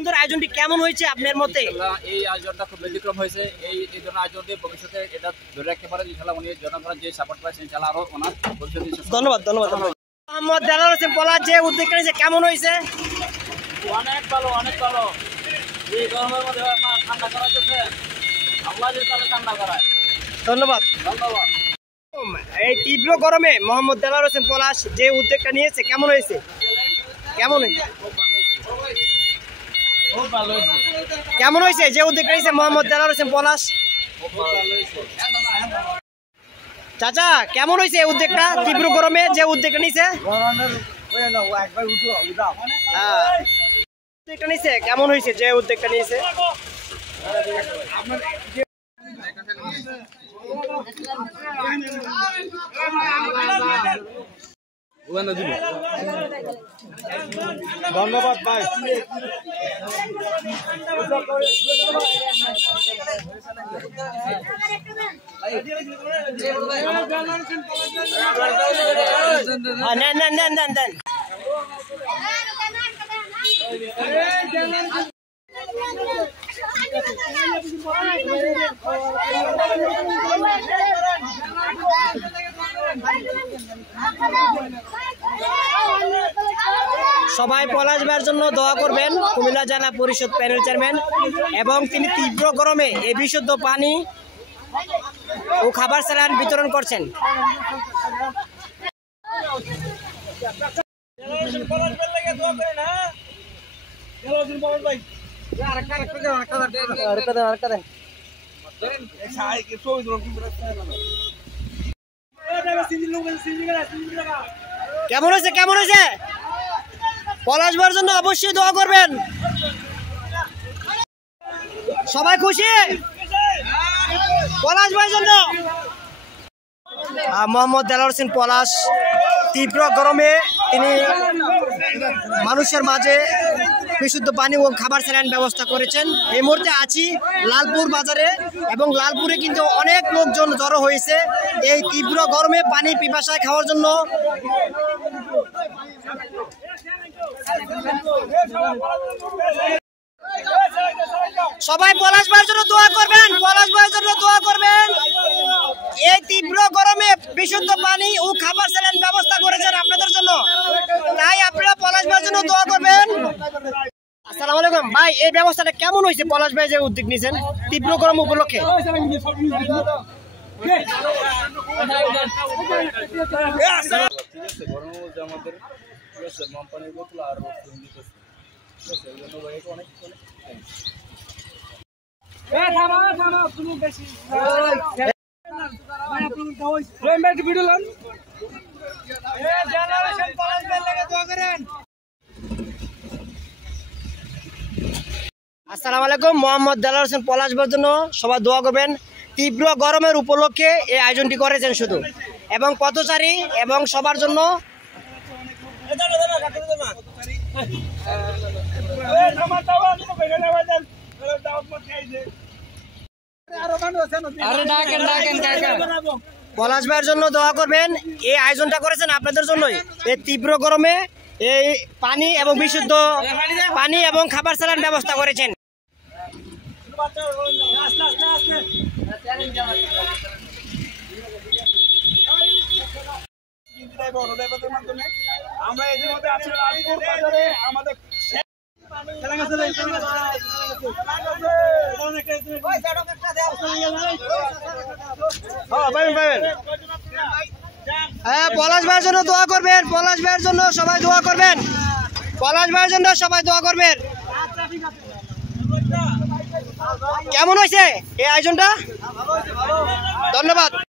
সুন্দর আয়োজনটি কেমন হয়েছে আপনার মতে? এই আয়োজনটা খুব ব্যতিক্রম হয়েছে। এই ধরনের আয়োজনটি ভবিষ্যতে এটা ধরে রাখতে পারে ইনশাআল্লাহ। উনি জনগণের যে সাপোর্ট পাচ্ছেন ইনশাআল্লাহ আরো ওনার ভবিষ্যতে। ধন্যবাদ ধন্যবাদ। মোহাম্মদ দেলাওয়ার হোসেন পলাশ যে উদ্যোগ নিয়েছে কেমন হয়েছে? অনেক ভালো, অনেক ভালো। এই গরমের মধ্যে ঠান্ডা করাইতেছে, আল্লাহ যে তাহলে ঠান্ডা করায়। ধন্যবাদ ধন্যবাদ। এই তীব্র গরমে মোহাম্মদ দেলাওয়ার হোসেন পলাশ যে উদ্যোগটা নিয়েছে কেমন হয়েছে? কেমন হয়েছে? খুব ভালো হয়েছে। কেমন হয়েছে যে উদ্যোগটা নিয়েছে মোহাম্মদ দেলাওয়ার হোসেন পলাশ? খুব ভালো হয়েছে। চাচা কেমন হয়েছে এই উদ্যোগটা তীব্র গরমে যে উদ্যোগটা নিয়েছে? উদ্যোগটা নিয়েছে কেমন হয়েছে যে উদ্যোগটা নিয়েছে? ধন্যবাদ ভাই। নেন সবাই পলাশ ভাইয়ের জন্য দোয়া করবেন। কুমিল্লা জেলা পরিষদ প্যানেল চেয়ারম্যান এবং তিনি তীব্র গরমে এই বিশুদ্ধ পানি ও খাবার স্যালাইন বিতরণ করছেন। কেমন হয়েছে কেমন হয়েছে? পলাশ ভাইয়ের জন্য অবশ্যই দোয়া করবেন। সবাই খুশি পলাশ ভাইয়ের জন্য। মোহাম্মদ দেলাওয়ার হোসেন পলাশ তীব্র গরমে তিনি মানুষের মাঝে বিশুদ্ধ পানি ও খাবার স্যালাইন ব্যবস্থা করেছেন। এই মুহূর্তে আছি লালপুর বাজারে এবং লালপুরে কিন্তু অনেক লোকজন জড়ো হয়েছে এই তীব্র গরমে পানি পিপাসায় খাওয়ার জন্য। সবাই পলাশ ভাইয়ের জন্য দোয়া করবেন, পলাশ ভাইয়ের জন্য দোয়া করবেন। এই তীব্র গরমে বিশুদ্ধ পানি ও খাবার স্যালাইন ব্যবস্থা করেছেন আপনাদের জন্য, তাই আপনারা পলাশ ভাইয়ের জন্য দোয়া করবেন। আসসালামু আলাইকুম ভাই, এই ব্যবস্থাটা কেমন হয়েছে? পলাশ ভাই যে উদ্যোগ নিয়েছেন তীব্র গরম উপলক্ষে। আসসালামু আলাইকুম। মোহাম্মদ দেলাওয়ার হোসেন পলাশ ভাইয়ের জন্য সবাই দোয়া করবেন। তীব্র গরমের উপলক্ষে এই আয়োজনটি করেছেন শুধু এবং পথচারী এবং সবার জন্য। পলাশ ভাইয়ের জন্য দোয়া করবেন। এই আয়োজনটা করেছেন আপনাদের জন্যই। এই তীব্র গরমে এই পানি এবং বিশুদ্ধ পানি এবং খাবার স্যালাইন ব্যবস্থা করেছেন। আমরা এর মধ্যে আছি লালপুর বাজারে আমাদের পলাশ ভাইয়ের জন্য দোয়া করবেন, পলাশ ভাইয়ের জন্য সবাই দোয়া করবেন, পলাশ ভাইয়ের জন্য সবাই দোয়া করবেন। কেমন হয়েছে এই আয়োজনটা? ধন্যবাদ।